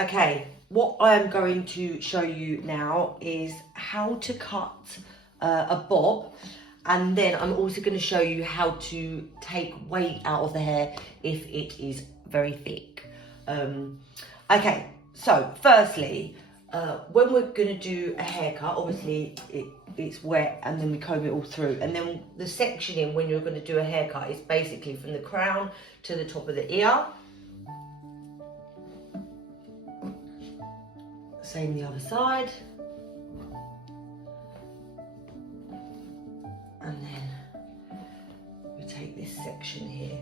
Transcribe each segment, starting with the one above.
Okay, what I'm going to show you now is how to cut a bob, and then I'm also going to show you how to take weight out of the hair if it is very thick. Okay, so firstly, when we're going to do a haircut, obviously it's wet and then we comb it all through, and then the sectioning when you're going to do a haircut is basically from the crown to the top of the ear. Same the other side. And then we take this section here.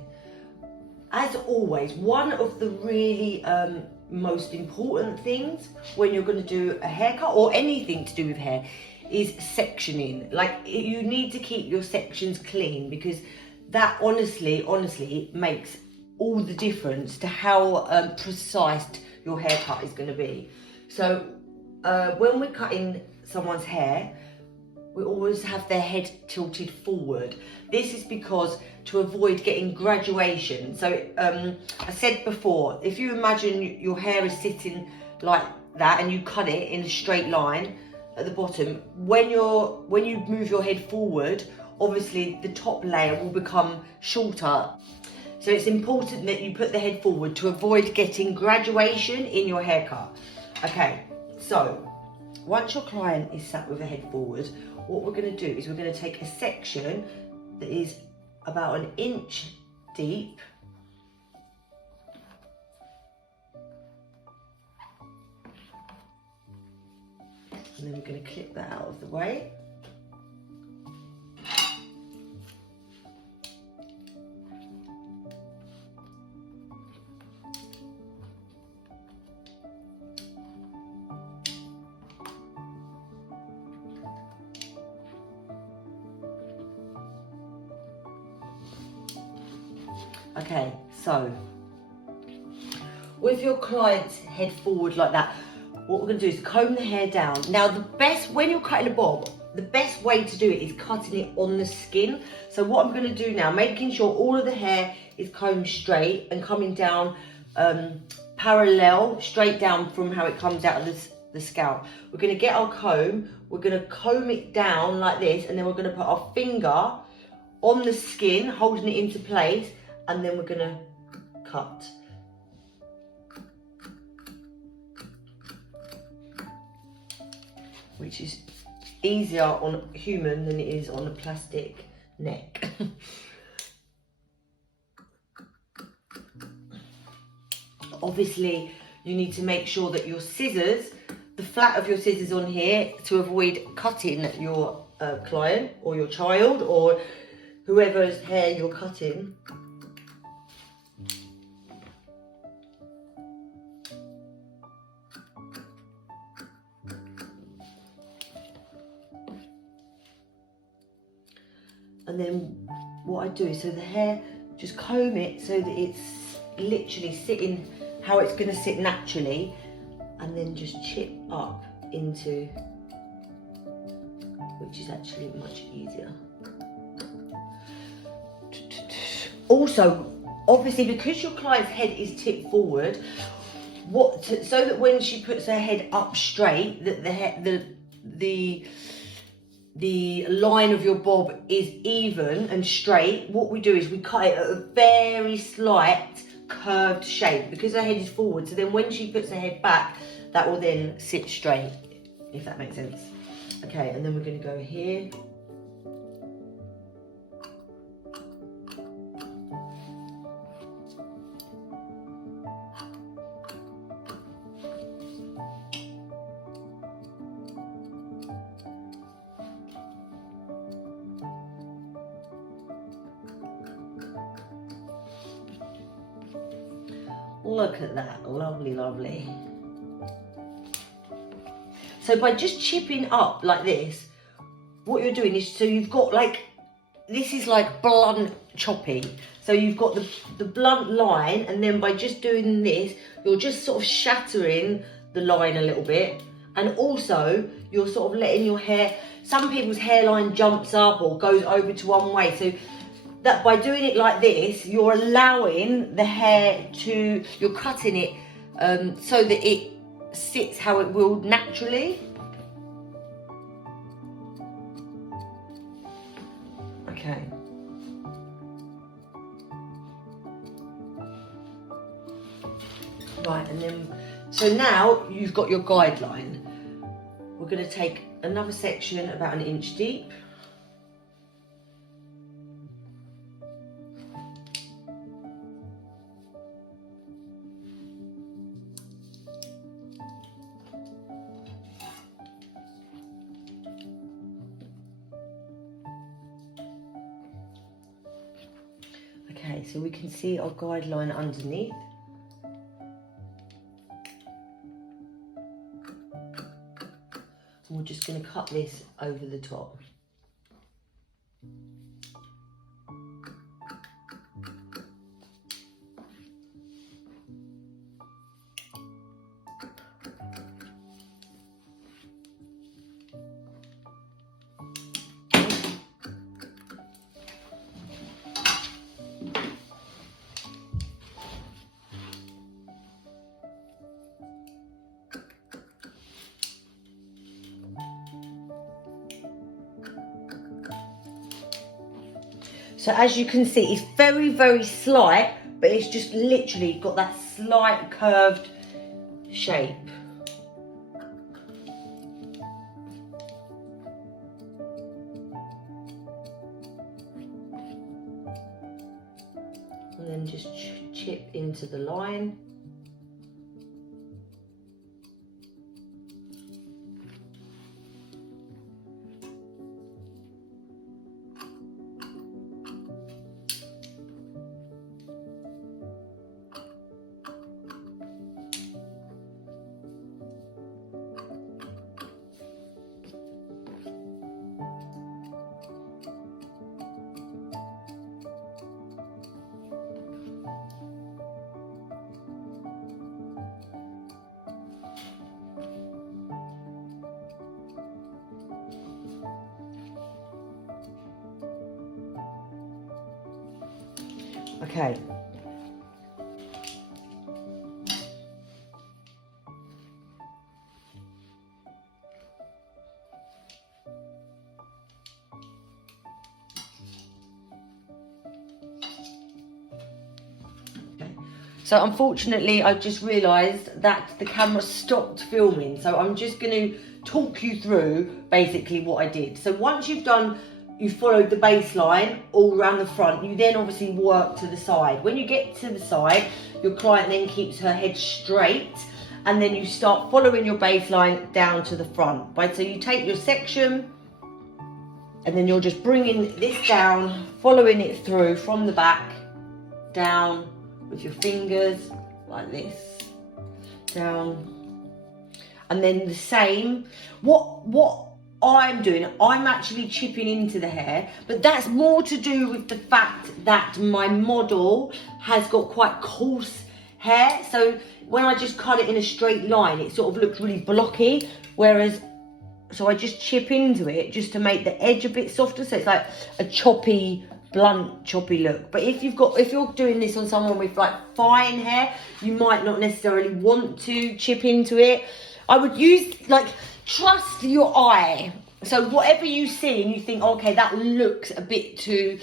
As always, one of the really most important things when you're going to do a haircut or anything to do with hair is sectioning. Like, you need to keep your sections clean, because that honestly makes all the difference to how precise your haircut is going to be. So when we're cutting someone's hair, we always have their head tilted forward. This is because to avoid getting graduation. So I said before, if you imagine your hair is sitting like that and you cut it in a straight line at the bottom, when you move your head forward, obviously the top layer will become shorter. So it's important that you put the head forward to avoid getting graduation in your haircut. Okay, so once your client is sat with the head forward, what we're going to do is we're going to take a section that is about 1 inch deep. And then we're going to clip that out of the way. Okay, so with your client's head forward like that, what we're going to do is comb the hair down. Now, when you're cutting a bob, the best way to do it is cutting it on the skin. So what I'm going to do now, making sure all of the hair is combed straight and coming down parallel, straight down from how it comes out of the scalp. We're going to get our comb, we're going to comb it down like this, and then we're going to put our finger on the skin, holding it into place, and then we're going to cut. Which is easier on a human than it is on a plastic neck. Obviously, you need to make sure that your scissors, the flat of your scissors on here, to avoid cutting your client or your child or whoever's hair you're cutting. And then what I do is, so the hair, just comb it so that it's literally sitting how it's going to sit naturally, and then just chip up into, which is actually much easier. Also, obviously, because your client's head is tipped forward, so that when she puts her head up straight, that the line of your bob is even and straight, what we do is we cut it at a very slight curved shape, because her head is forward. So then when she puts her head back, that will then sit straight, if that makes sense. Okay, and then we're going to go here. Look at that, lovely, lovely. So by just chipping up like this, what you're doing is, so you've got like, this is like blunt chopping. So you've got the blunt line, and then by just doing this, you're just sort of shattering the line a little bit. And also, you're sort of letting your hair, some people's hairline jumps up or goes over to one way. So that by doing it like this, you're allowing the hair to, you're cutting it so that it sits how it will naturally. Okay. Right, and then, so now you've got your guideline. We're going to take another section about 1 inch deep. Okay, so we can see our guideline underneath. And we're just going to cut this over the top. So as you can see, it's very, very slight, but it's just literally got that slight curved shape. And then just chip into the line. Okay. So unfortunately, I just realised that the camera stopped filming. So I'm just going to talk you through basically what I did. So once you've followed the baseline all around the front, you then obviously work to the side. When you get to the side, your client then keeps her head straight, and then you start following your baseline down to the front, right? So you take your section, and then you're just bringing this down, following it through from the back, down with your fingers, like this, down. And then the same, what I'm doing, I'm actually chipping into the hair, but that's more to do with the fact that my model has got quite coarse hair. So when I just cut it in a straight line, it sort of looks really blocky, whereas, so I just chip into it just to make the edge a bit softer. So it's like a choppy, blunt, choppy look. But if you're doing this on someone with like fine hair, you might not necessarily want to chip into it. I would use, trust your eye. So whatever you see and you think, okay, that looks a bit too,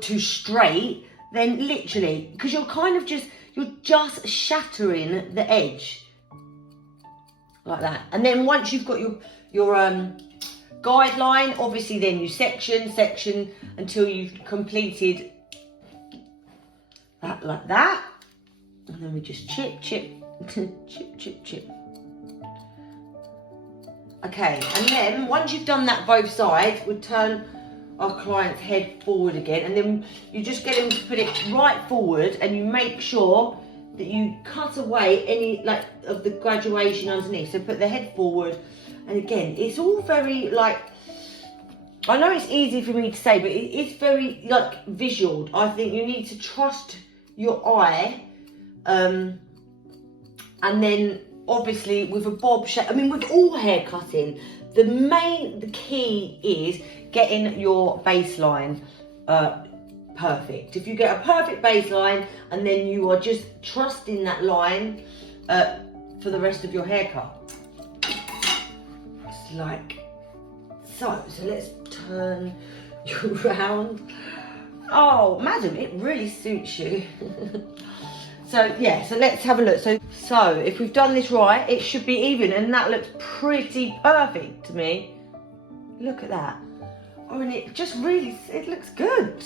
too straight, then literally, because you're just shattering the edge. Like that. And then once you've got your guideline, obviously then you section until you've completed that, like that. And then we just chip, chip, chip. Okay, and then once you've done that both sides, we'll turn our client's head forward again, and then you just get him to put it right forward, and you make sure that you cut away any of the graduation underneath. So put the head forward, and again, it's all very I know it's easy for me to say, but it's very visual. I think you need to trust your eye, and then obviously with a bob shape, with all hair cutting, the key is getting your baseline perfect. If you get a perfect baseline and then you are just trusting that line for the rest of your haircut. It's like so. So let's turn you around. Oh, madam, it really suits you. So yeah, so let's have a look. So if we've done this right, it should be even, and that looks pretty perfect to me. Look at that. Oh, and it just really, it looks good.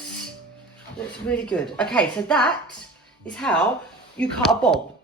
It looks really good. Okay, so that is how you cut a bob.